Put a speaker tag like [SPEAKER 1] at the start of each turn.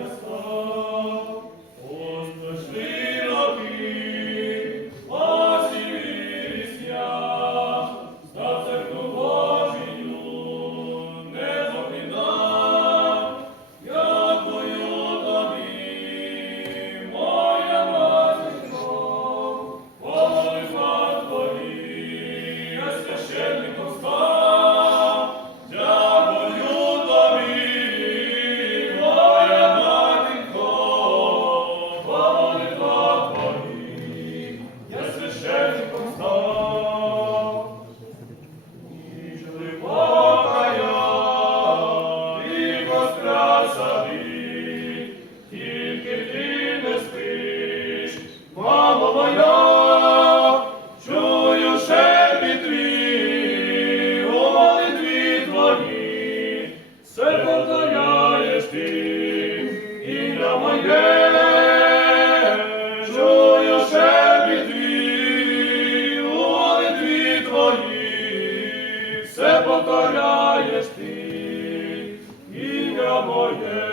[SPEAKER 1] Amen. посади, тільки ти не спиш, мамо моя, чую шепіт молитві твої, все повторяєш ти, ім'я моє. Все покоряєш ти моє.